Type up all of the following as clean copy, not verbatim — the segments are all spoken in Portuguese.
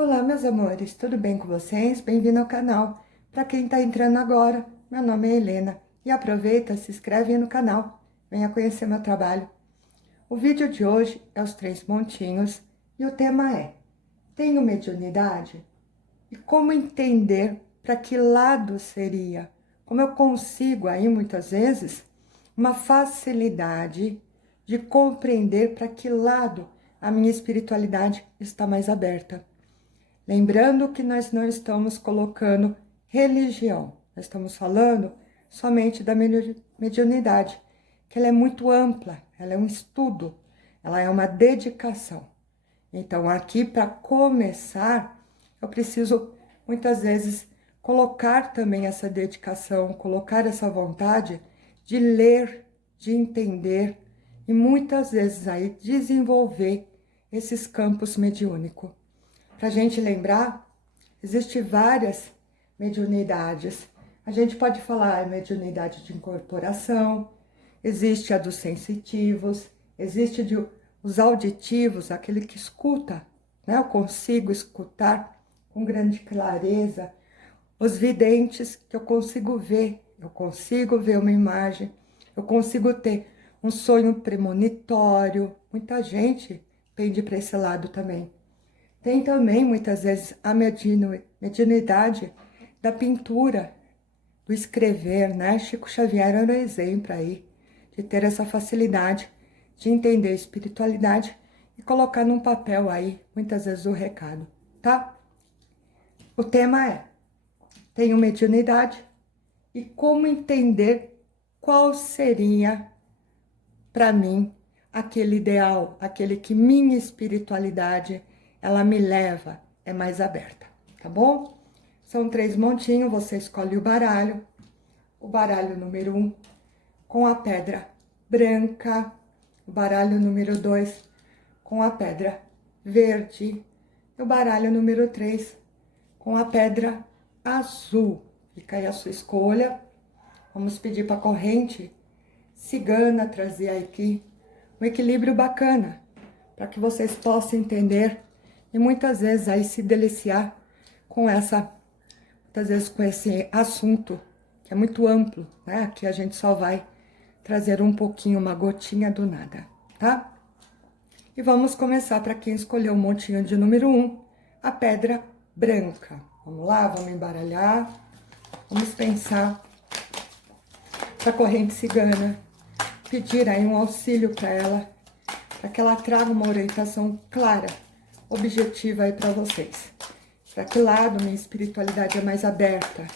Olá, meus amores, tudo bem com vocês? Bem-vindo ao canal. Para quem está entrando agora, meu nome é Helena e aproveita, se inscreve aí no canal, venha conhecer meu trabalho. O vídeo de hoje é os 3 pontinhos e o tema é: tenho mediunidade? E como entender para que lado seria? Como eu consigo aí muitas vezes uma facilidade de compreender para que lado a minha espiritualidade está mais aberta. Lembrando que nós não estamos colocando religião, nós estamos falando somente da mediunidade, que ela é muito ampla, ela é um estudo, ela é uma dedicação. Então, aqui para começar, eu preciso muitas vezes colocar também essa dedicação, colocar essa vontade de ler, de entender e muitas vezes aí desenvolver esses campos mediúnicos. Para a gente lembrar, existem várias mediunidades. A gente pode falar mediunidade de incorporação, existe a dos sensitivos, existe os auditivos, aquele que escuta, né? Eu consigo escutar com grande clareza. Os videntes, que eu consigo ver uma imagem, eu consigo ter um sonho premonitório. Muita gente pende para esse lado também. Tem também, muitas vezes, a mediunidade da pintura, do escrever, né? Chico Xavier era um exemplo aí de ter essa facilidade de entender a espiritualidade e colocar num papel aí, muitas vezes, o recado, tá? O tema é: tenho mediunidade e como entender qual seria, para mim, aquele ideal, aquele que minha espiritualidade ela me leva, é mais aberta, tá bom? São 3 montinhos, você escolhe o baralho número 1 com a pedra branca, o baralho número 2 com a pedra verde, e o baralho número 3 com a pedra azul. Fica aí a sua escolha. Vamos pedir para a corrente cigana trazer aqui um equilíbrio bacana, para que vocês possam entender e muitas vezes aí se deliciar com muitas vezes com esse assunto que é muito amplo, né? Aqui a gente só vai trazer um pouquinho, uma gotinha do nada, tá? E vamos começar para quem escolheu o montinho de número 1, a pedra branca. Vamos lá, vamos embaralhar, vamos pensar para a corrente cigana, pedir aí um auxílio para ela, para que ela traga uma orientação clara, objetiva aí para vocês. Para que lado minha espiritualidade é mais aberta?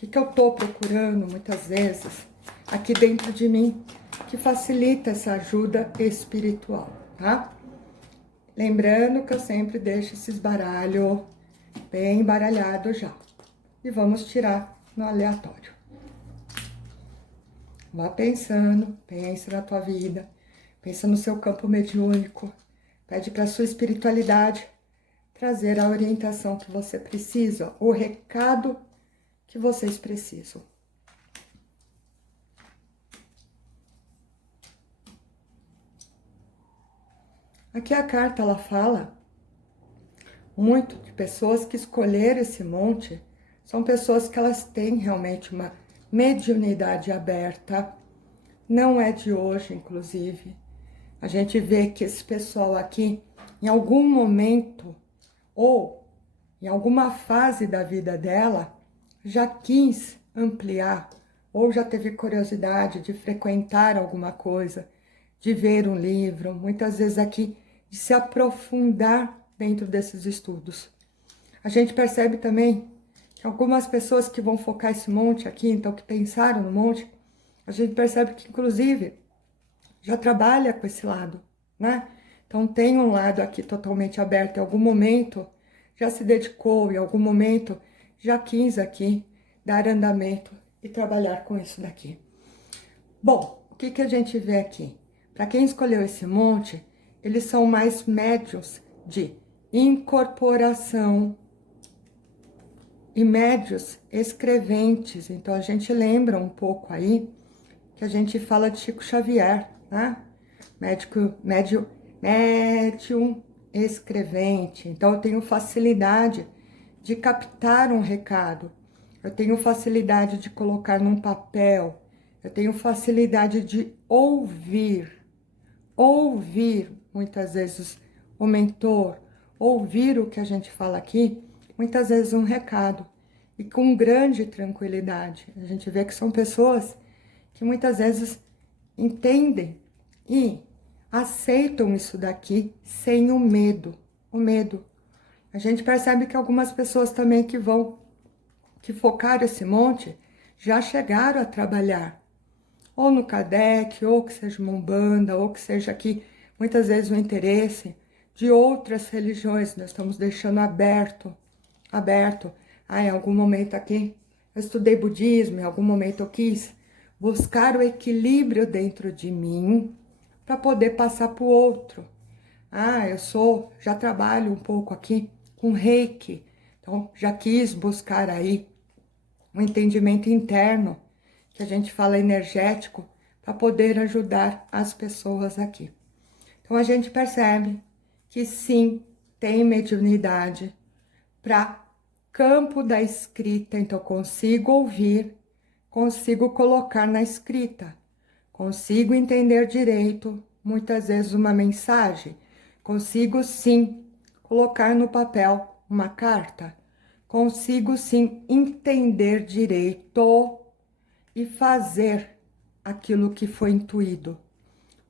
O que eu estou procurando muitas vezes aqui dentro de mim que facilita essa ajuda espiritual, tá? Lembrando que eu sempre deixo esses baralhos bem embaralhados já. E vamos tirar no aleatório. Vá pensando, pensa na tua vida, pensa no seu campo mediúnico, pede para a sua espiritualidade trazer a orientação que você precisa, o recado que vocês precisam. Aqui a carta, ela fala muito de pessoas que escolheram esse monte, são pessoas que elas têm realmente uma mediunidade aberta, não é de hoje, inclusive. A gente vê que esse pessoal aqui, em algum momento, ou em alguma fase da vida dela, já quis ampliar, ou já teve curiosidade de frequentar alguma coisa, de ver um livro, muitas vezes aqui, de se aprofundar dentro desses estudos. A gente percebe também que algumas pessoas que vão focar esse monte aqui, então que pensaram no monte, a gente percebe que, inclusive, já trabalha com esse lado, né? Então, tem um lado aqui totalmente aberto, em algum momento já se dedicou, em algum momento já quis aqui dar andamento e trabalhar com isso daqui. Bom, o que a gente vê aqui? Para quem escolheu esse monte, eles são mais médios de incorporação e médios escreventes. Então, a gente lembra um pouco aí que a gente fala de Chico Xavier, né? Médium escrevente, então eu tenho facilidade de captar um recado, eu tenho facilidade de colocar num papel, eu tenho facilidade de ouvir muitas vezes o mentor, ouvir o que a gente fala aqui, muitas vezes um recado, e com grande tranquilidade. A gente vê que são pessoas que muitas vezes entendem e aceitam isso daqui sem o medo. O medo. A gente percebe que algumas pessoas também que focaram esse monte, já chegaram a trabalhar, ou no Kardec, ou que seja uma Umbanda, ou que seja aqui, muitas vezes o interesse de outras religiões, nós estamos deixando aberto. Ah, em algum momento aqui, eu estudei budismo, em algum momento eu quis buscar o equilíbrio dentro de mim, para poder passar para o outro. Ah, já trabalho um pouco aqui com Reiki, então já quis buscar aí um entendimento interno, que a gente fala energético, para poder ajudar as pessoas aqui. Então a gente percebe que sim, tem mediunidade para campo da escrita, então consigo ouvir, consigo colocar na escrita, consigo entender direito, muitas vezes uma mensagem, consigo sim colocar no papel uma carta, consigo sim entender direito e fazer aquilo que foi intuído.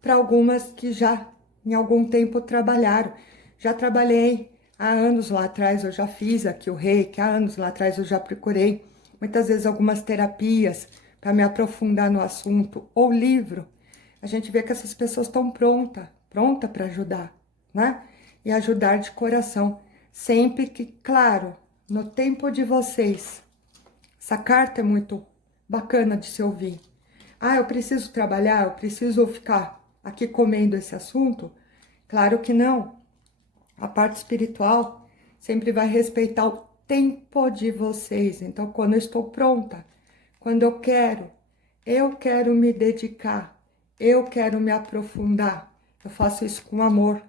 Para algumas que já em algum tempo trabalharam, já trabalhei há anos lá atrás, eu já fiz aqui o reiki, há anos lá atrás eu já procurei muitas vezes algumas terapias para me aprofundar no assunto, ou livro. A gente vê que essas pessoas estão pronta para ajudar, né? E ajudar de coração, sempre que, claro, no tempo de vocês. Essa carta é muito bacana de se ouvir. Ah, eu preciso trabalhar, eu preciso ficar aqui comendo esse assunto? Claro que não. A parte espiritual sempre vai respeitar o tempo de vocês. Então, quando eu estou pronta, quando eu quero me dedicar, eu quero me aprofundar, eu faço isso com amor.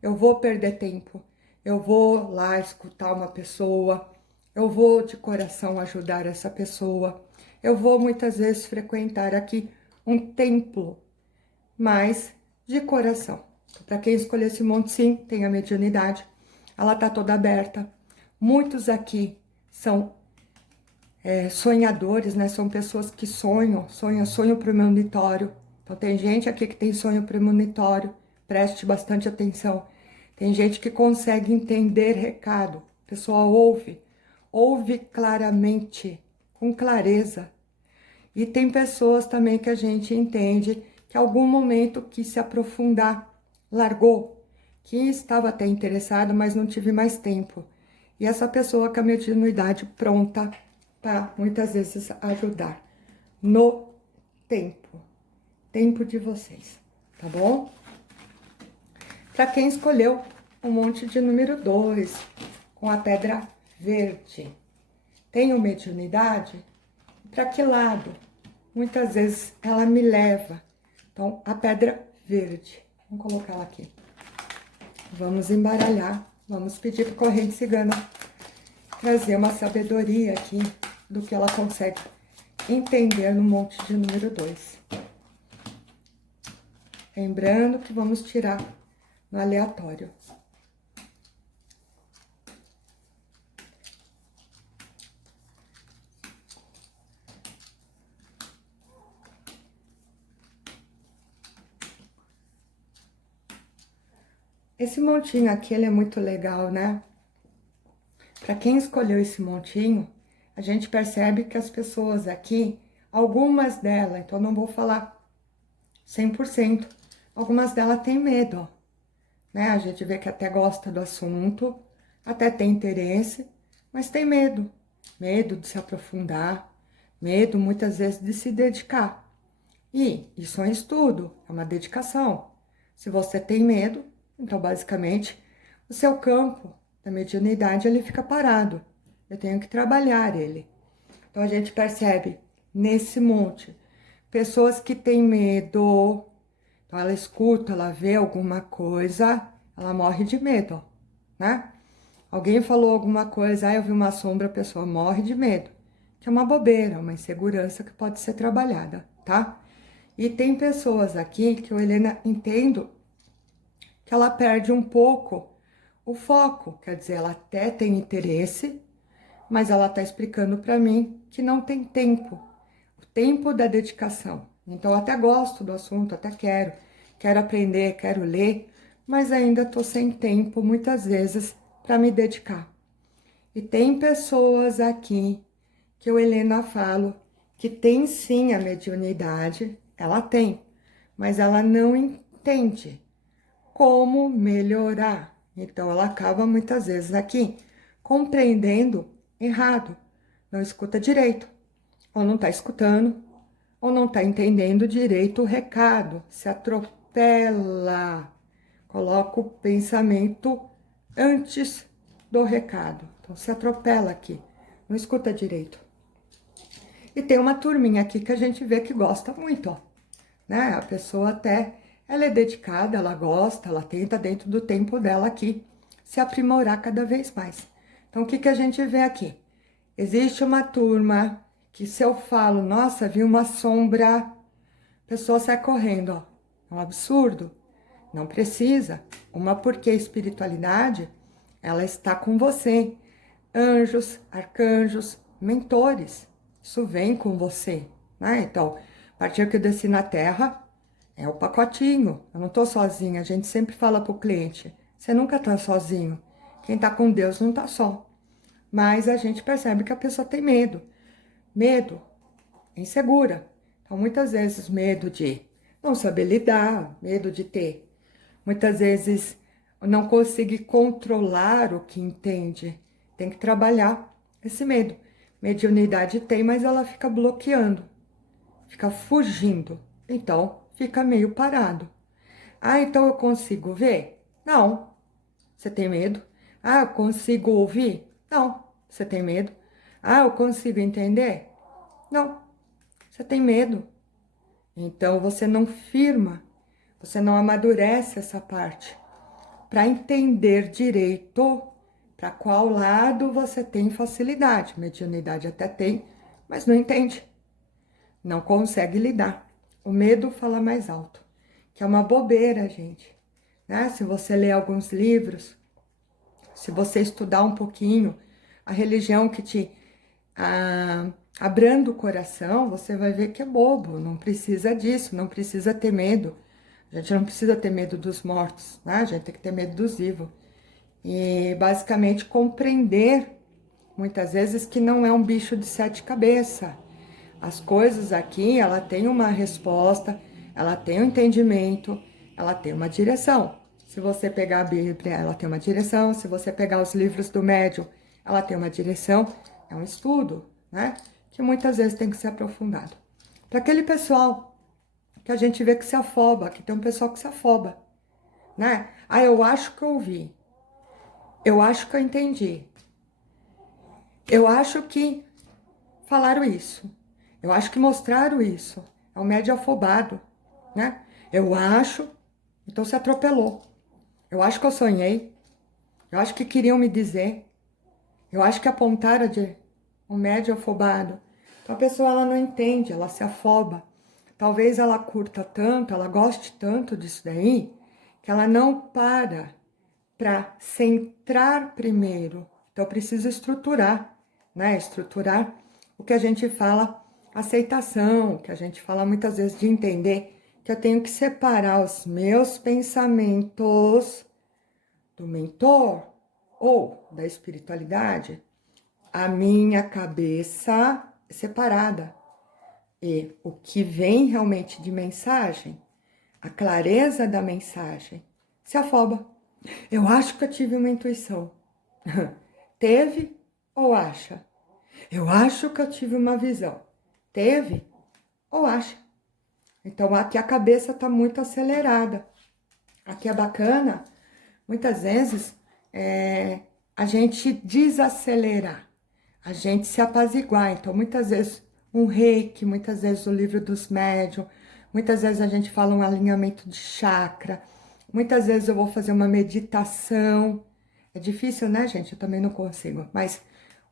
Eu vou perder tempo, eu vou lá escutar uma pessoa, eu vou de coração ajudar essa pessoa, eu vou muitas vezes frequentar aqui um templo, mas de coração. Para quem escolher esse monte, sim, tem a mediunidade, ela está toda aberta. Muitos aqui são sonhadores, né? São pessoas que sonham premonitório. Então tem gente aqui que tem sonho premonitório, preste bastante atenção. Tem gente que consegue entender recado, a pessoa ouve claramente, com clareza. E tem pessoas também que a gente entende que em algum momento quis se aprofundar, largou, que estava até interessada, mas não tive mais tempo. E essa pessoa com a mediunidade pronta para muitas vezes ajudar no tempo de vocês, tá bom? Para quem escolheu um monte de número 2, com a pedra verde, tenho mediunidade? Para que lado? Muitas vezes ela me leva. Então, a pedra verde. Vamos colocar ela aqui. Vamos embaralhar. Vamos pedir para a corrente cigana trazer uma sabedoria aqui do que ela consegue entender no monte de número 2. Lembrando que vamos tirar no aleatório. Esse montinho aqui, ele é muito legal, né? Para quem escolheu esse montinho, a gente percebe que as pessoas aqui, algumas delas, então não vou falar 100%, algumas delas têm medo, ó, né? A gente vê que até gosta do assunto, até tem interesse, mas tem medo. Medo de se aprofundar, medo muitas vezes de se dedicar. E isso é um estudo, é uma dedicação. Se você tem medo, então basicamente o seu campo da mediunidade ele fica parado. Eu tenho que trabalhar ele. Então a gente percebe nesse monte pessoas que têm medo. Então ela escuta, ela vê alguma coisa, ela morre de medo, né? Alguém falou alguma coisa, eu vi uma sombra, a pessoa morre de medo. Que é uma bobeira, uma insegurança que pode ser trabalhada, tá? E tem pessoas aqui que eu, Helena, entendo que ela perde um pouco o foco. Quer dizer, ela até tem interesse, mas ela tá explicando para mim que não tem tempo. O tempo da dedicação. Então, eu até gosto do assunto, até quero aprender, quero ler, mas ainda tô sem tempo, muitas vezes, para me dedicar. E tem pessoas aqui que eu, Helena, falo que tem sim a mediunidade, ela tem, mas ela não entende como melhorar. Então, ela acaba muitas vezes aqui compreendendo errado, não escuta direito, ou não está escutando, ou não está entendendo direito o recado, se atropela, coloca o pensamento antes do recado. Então, se atropela aqui, não escuta direito. E tem uma turminha aqui que a gente vê que gosta muito, ó, né? A pessoa até, ela é dedicada, ela gosta, ela tenta dentro do tempo dela aqui se aprimorar cada vez mais. Então, o que que a gente vê aqui? Existe uma turma que se eu falo, nossa, vi uma sombra, a pessoa sai correndo, ó. É um absurdo. Não precisa. Uma porque a espiritualidade, ela está com você. Anjos, arcanjos, mentores. Isso vem com você, né? Então, a partir que eu desci na Terra, é o pacotinho. Eu não tô sozinha. A gente sempre fala pro cliente, você nunca tá sozinho. Quem tá com Deus não tá só. Mas a gente percebe que a pessoa tem medo. Medo, insegura. Então, muitas vezes, medo de não saber lidar, medo de ter. Muitas vezes, não conseguir controlar o que entende. Tem que trabalhar esse medo. Mediunidade tem, mas ela fica bloqueando, fica fugindo. Então, fica meio parado. Ah, então eu consigo ver? Não. Você tem medo? Ah, eu consigo ouvir? Não. Você tem medo? Ah, eu consigo entender? Não. Você tem medo. Então você não firma, você não amadurece essa parte para entender direito para qual lado você tem facilidade. Mediunidade até tem, mas não entende. Não consegue lidar. O medo fala mais alto, que é uma bobeira, gente, né? Se você ler alguns livros, se você estudar um pouquinho a religião que te abranda o coração, você vai ver que é bobo, não precisa disso, não precisa ter medo. A gente não precisa ter medo dos mortos, né? A gente tem que ter medo dos vivos. E basicamente compreender, muitas vezes, que não é um bicho de sete cabeças. As coisas aqui, ela tem uma resposta, ela tem um entendimento, ela tem uma direção. Se você pegar a Bíblia, ela tem uma direção. Se você pegar os livros do médium, ela tem uma direção. É um estudo, né? Que muitas vezes tem que ser aprofundado. Para aquele pessoal que a gente vê que se afoba, que tem um pessoal que se afoba, né? Ah, eu acho que eu ouvi. Eu acho que eu entendi. Eu acho que falaram isso. Eu acho que mostraram isso. É um médio afobado, né? Eu acho, então se atropelou. Eu acho que eu sonhei. Eu acho que queriam me dizer. Eu acho que apontaram de um médio afobado. Então a pessoa ela não entende, ela se afoba. Talvez ela curta tanto, ela goste tanto disso daí, que ela não para centrar primeiro. Então, eu preciso estruturar, né? Estruturar o que a gente fala, aceitação, que a gente fala muitas vezes de entender que eu tenho que separar os meus pensamentos do mentor ou da espiritualidade, a minha cabeça separada. E o que vem realmente de mensagem, a clareza da mensagem, se afoba. Eu acho que eu tive uma intuição. Teve ou acha? Eu acho que eu tive uma visão. Teve ou acha? Então aqui a cabeça está muito acelerada. Aqui é bacana, muitas vezes, a gente desacelerar, a gente se apaziguar. Então muitas vezes um reiki, muitas vezes o livro dos médiuns, muitas vezes a gente fala um alinhamento de chakra, Muitas vezes eu vou fazer uma meditação. É difícil, né, gente? Eu também não consigo. Mas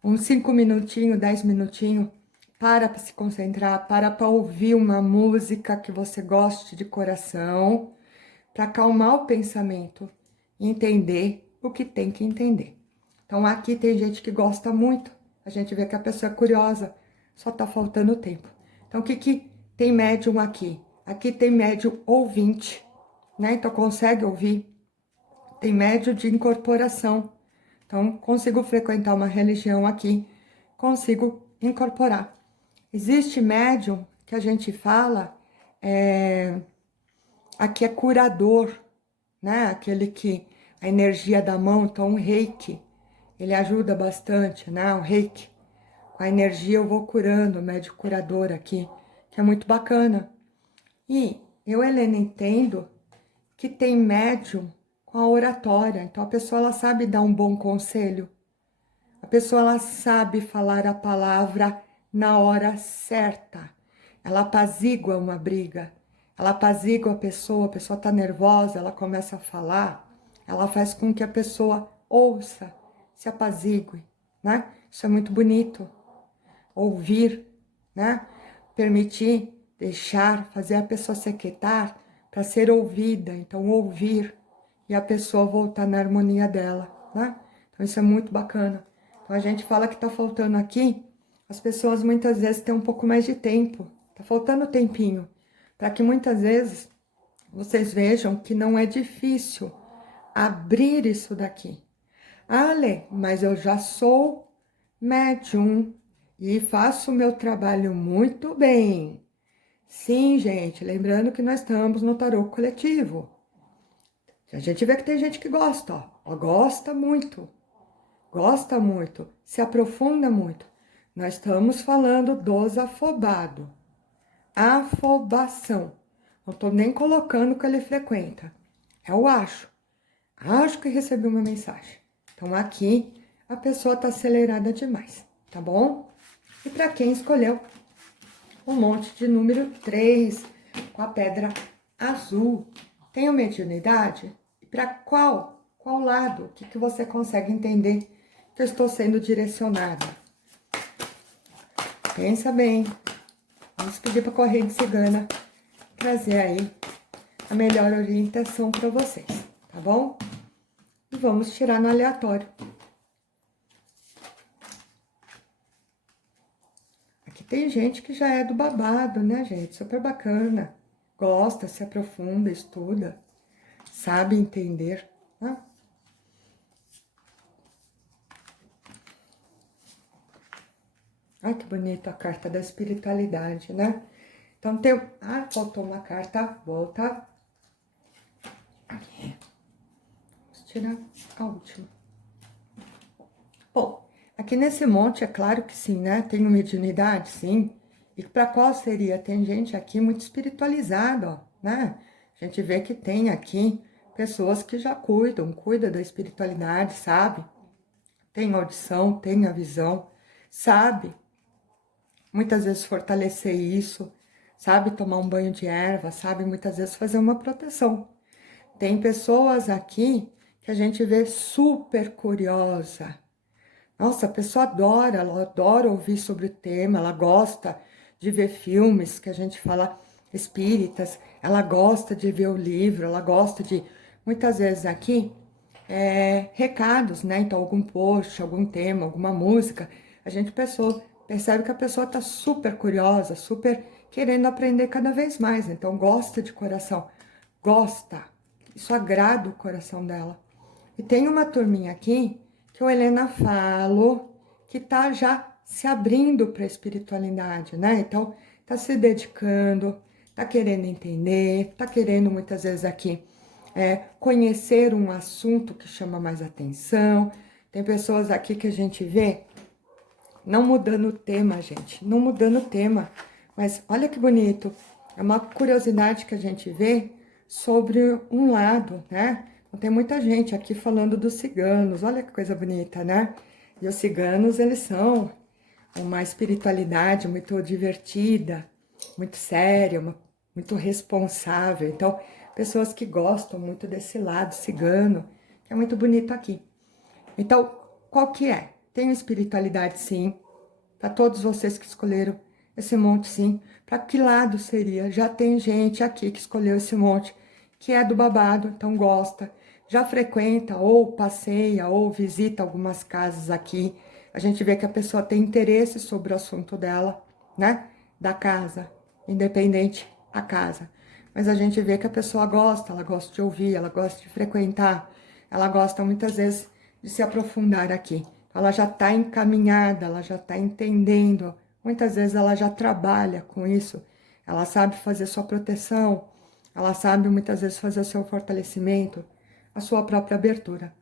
uns 5 minutinhos, 10 minutinhos, para se concentrar, para ouvir uma música que você goste de coração, para acalmar o pensamento e entender o que tem que entender. Então, aqui tem gente que gosta muito. A gente vê que a pessoa é curiosa, só tá faltando tempo. Então, o que que tem médium aqui? Aqui tem médium ouvinte, né? Então, consegue ouvir. Tem médium de incorporação. Então, consigo frequentar uma religião aqui, consigo incorporar. Existe médium que a gente fala, aqui é curador, né? Aquele que a energia da mão, então o reiki, ele ajuda bastante, né? O reiki. Com a energia eu vou curando, o médium curador aqui, que é muito bacana. E eu, Helena, entendo que tem médium com a oratória. Então a pessoa ela sabe dar um bom conselho. A pessoa ela sabe falar a palavra na hora certa. Ela apazigua uma briga. Ela apazigua a pessoa está nervosa, ela começa a falar, ela faz com que a pessoa ouça, se apazigue, né? Isso é muito bonito. Ouvir, né? Permitir, deixar, fazer a pessoa se aquietar para ser ouvida. Então, ouvir e a pessoa voltar na harmonia dela, né? Então, isso é muito bacana. Então, a gente fala que tá faltando aqui, as pessoas muitas vezes têm um pouco mais de tempo. Tá faltando tempinho. Para que muitas vezes vocês vejam que não é difícil abrir isso daqui. Ah, Lê, mas eu já sou médium e faço o meu trabalho muito bem. Sim, gente, lembrando que nós estamos no tarô coletivo. A gente vê que tem gente que gosta, ó, gosta muito, se aprofunda muito. Nós estamos falando dos afobados. Afobação. Não estou nem colocando o que ele frequenta. É o acho. Acho que recebi uma mensagem. Então, aqui, a pessoa está acelerada demais, tá bom? E para quem escolheu o monte de número 3, com a pedra azul, tem uma mediunidade? E para qual lado? O que você consegue entender que eu estou sendo direcionada? Pensa bem. Vamos pedir para a corrente cigana trazer aí a melhor orientação para vocês, tá bom? E vamos tirar no aleatório. Aqui tem gente que já é do babado, né, gente? Super bacana. Gosta, se aprofunda, estuda, sabe entender, né? Ai, que bonita a carta da espiritualidade, né? Então, tem... Ah, faltou uma carta, volta. Aqui. Vamos tirar a última. Bom, aqui nesse monte, é claro que sim, né? Tem uma mediunidade, sim. E para qual seria? Tem gente aqui muito espiritualizada, ó, né? A gente vê que tem aqui pessoas que já cuida da espiritualidade, sabe? Tem audição, tem a visão, sabe? Muitas vezes fortalecer isso, sabe? Tomar um banho de erva, sabe? Muitas vezes fazer uma proteção. Tem pessoas aqui que a gente vê super curiosa. Nossa, a pessoa adora, ela adora ouvir sobre o tema, ela gosta de ver filmes que a gente fala espíritas, ela gosta de ver o livro, ela gosta de, muitas vezes aqui, recados, né? Então, algum post, algum tema, alguma música, a gente percebe que a pessoa está super curiosa, super querendo aprender cada vez mais, então gosta de coração, gosta, isso agrada o coração dela. E tem uma turminha aqui que o Helena falou que tá já se abrindo para a espiritualidade, né? Então, tá se dedicando, tá querendo entender, tá querendo muitas vezes aqui conhecer um assunto que chama mais atenção. Tem pessoas aqui que a gente vê não mudando o tema, gente, não mudando o tema, mas olha que bonito, é uma curiosidade que a gente vê sobre um lado, né? Então, tem muita gente aqui falando dos ciganos, olha que coisa bonita, né? E os ciganos, eles são uma espiritualidade muito divertida, muito séria, muito responsável. Então, pessoas que gostam muito desse lado cigano, que é muito bonito aqui. Então, qual que é? Tem espiritualidade, sim. Para todos vocês que escolheram esse monte, sim. Para que lado seria? Já tem gente aqui que escolheu esse monte, que é do babado, então gosta. Já frequenta, ou passeia, ou visita algumas casas aqui. A gente vê que a pessoa tem interesse sobre o assunto dela, né? Da casa, independente a casa. Mas a gente vê que a pessoa gosta, ela gosta de ouvir, ela gosta de frequentar, ela gosta muitas vezes de se aprofundar aqui. Ela já está encaminhada, ela já está entendendo. Muitas vezes ela já trabalha com isso. Ela sabe fazer sua proteção, ela sabe muitas vezes fazer o seu fortalecimento, a sua própria abertura.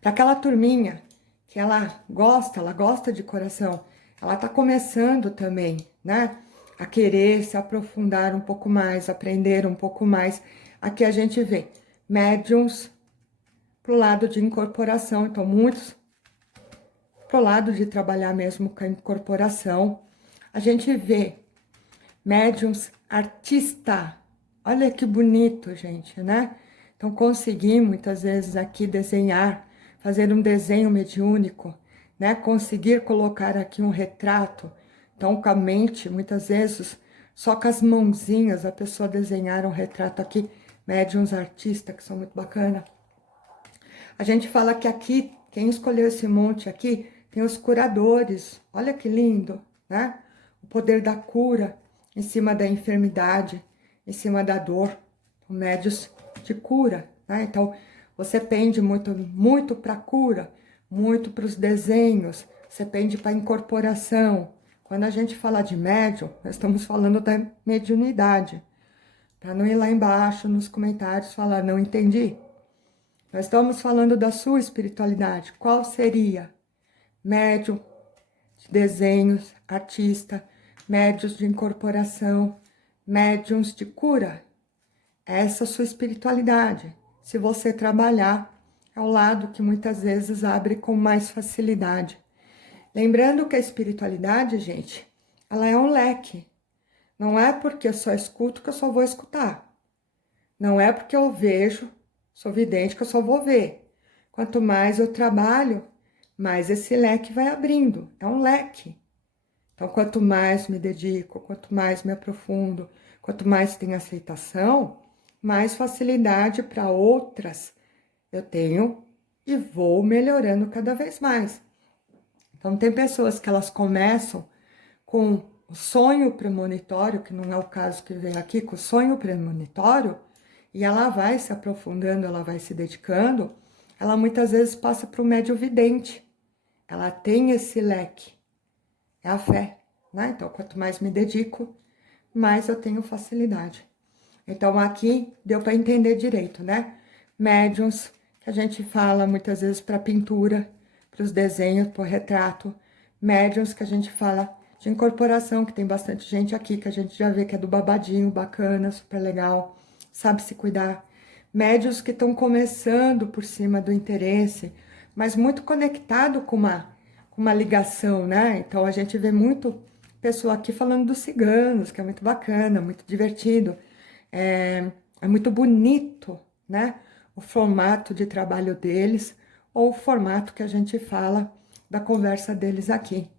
Para aquela turminha que ela gosta de coração, ela está começando também, né? A querer se aprofundar um pouco mais, aprender um pouco mais. Aqui a gente vê médiums pro lado de incorporação, então muitos pro lado de trabalhar mesmo com a incorporação. A gente vê médiums artista. Olha que bonito, gente, né? Então, consegui muitas vezes aqui desenhar, fazer um desenho mediúnico, né? Conseguir colocar aqui um retrato. Então, com a mente, muitas vezes, só com as mãozinhas, a pessoa desenhar um retrato aqui. Médiums artistas, que são muito bacana. A gente fala que aqui, quem escolheu esse monte aqui, tem os curadores. Olha que lindo, né? O poder da cura em cima da enfermidade, em cima da dor, médios de cura, né? Então, você pende muito para a cura, muito para os desenhos, você pende para a incorporação. Quando a gente fala de médium, nós estamos falando da mediunidade. Para não ir lá embaixo nos comentários falar, não entendi. Nós estamos falando da sua espiritualidade. Qual seria? Médium de desenhos, artista, médios de incorporação, médiums de cura. Essa é a sua espiritualidade. Se você trabalhar ao lado que muitas vezes abre com mais facilidade. Lembrando que a espiritualidade, gente, ela é um leque. Não é porque eu só escuto que eu só vou escutar. Não é porque eu vejo, sou vidente, que eu só vou ver. Quanto mais eu trabalho, mais esse leque vai abrindo. É um leque. Então, quanto mais me dedico, quanto mais me aprofundo, quanto mais tenho aceitação, mais facilidade para outras eu tenho e vou melhorando cada vez mais. Então, tem pessoas que elas começam com o sonho premonitório, que não é o caso que vem aqui, com o sonho premonitório, e ela vai se aprofundando, ela vai se dedicando, ela muitas vezes passa para o médio vidente. Ela tem esse leque, é a fé, né? Então, quanto mais me dedico, mais eu tenho facilidade. Então, aqui deu para entender direito, né? Médiuns, que a gente fala muitas vezes para pintura, para os desenhos, para o retrato. Médiuns que a gente fala de incorporação, que tem bastante gente aqui, que a gente já vê que é do babadinho, bacana, super legal, sabe se cuidar. Médiuns que estão começando por cima do interesse, mas muito conectado com uma ligação, né? Então, a gente vê muito pessoa aqui falando dos ciganos, que é muito bacana, muito divertido. É muito bonito, né? O formato de trabalho deles, ou o formato que a gente fala da conversa deles aqui.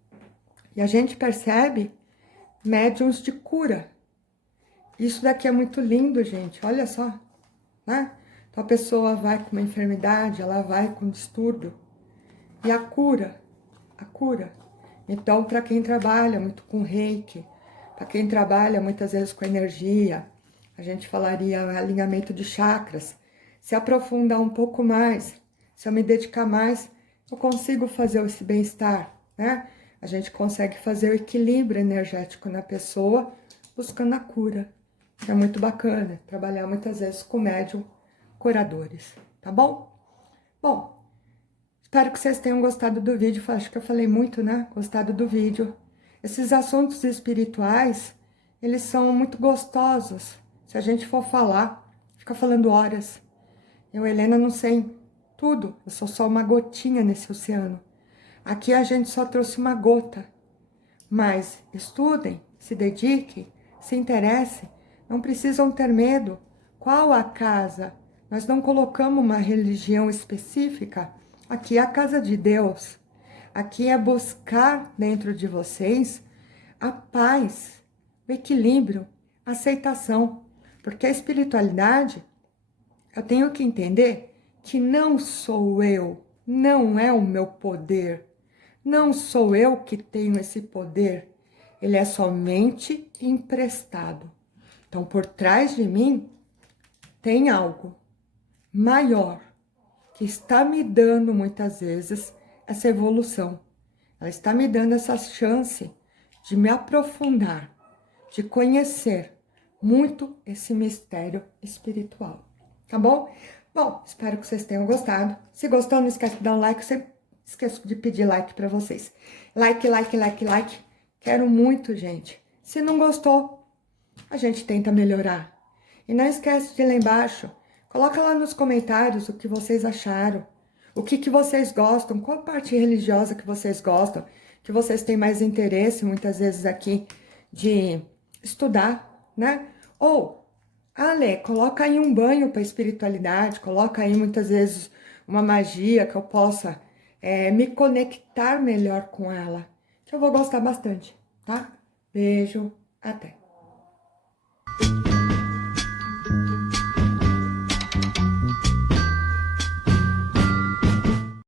E a gente percebe médiums de cura. Isso daqui é muito lindo, gente, olha só, né? Então a pessoa vai com uma enfermidade, ela vai com um distúrbio. E a cura. Então, para quem trabalha muito com reiki, para quem trabalha muitas vezes com energia, a gente falaria alinhamento de chakras, se aprofundar um pouco mais, se eu me dedicar mais, eu consigo fazer esse bem-estar, né? A gente consegue fazer o equilíbrio energético na pessoa, buscando a cura. É muito bacana trabalhar muitas vezes com médium curadores, tá bom? Bom, espero que vocês tenham gostado do vídeo, acho que eu falei muito, né? Gostado do vídeo. Esses assuntos espirituais, eles são muito gostosos. Se a gente for falar, fica falando horas. Eu, Helena, não sei tudo, eu sou só uma gotinha nesse oceano. Aqui a gente só trouxe uma gota. Mas estudem, se dediquem, se interessem, não precisam ter medo. Qual a casa? Nós não colocamos uma religião específica. Aqui é a casa de Deus. Aqui é buscar dentro de vocês a paz, o equilíbrio, a aceitação. Porque a espiritualidade, eu tenho que entender que não sou eu, não é o meu poder. Não sou eu que tenho esse poder. Ele é somente emprestado. Então, por trás de mim, tem algo maior que está me dando muitas vezes essa evolução. Ela está me dando essa chance de me aprofundar, de conhecer muito esse mistério espiritual. Tá bom? Bom, espero que vocês tenham gostado. Se gostou, não esquece de dar um like. Eu sempre esqueço de pedir like para vocês. Like, like, like, like. Quero muito, gente. Se não gostou, a gente tenta melhorar. E não esquece de ir lá embaixo, coloca lá nos comentários o que vocês acharam, o que vocês gostam, qual parte religiosa que vocês gostam, que vocês têm mais interesse, muitas vezes aqui, de estudar, né? Ou, Ale, coloca aí um banho para espiritualidade, coloca aí muitas vezes uma magia que eu possa me conectar melhor com ela, que eu vou gostar bastante, tá? Beijo, até!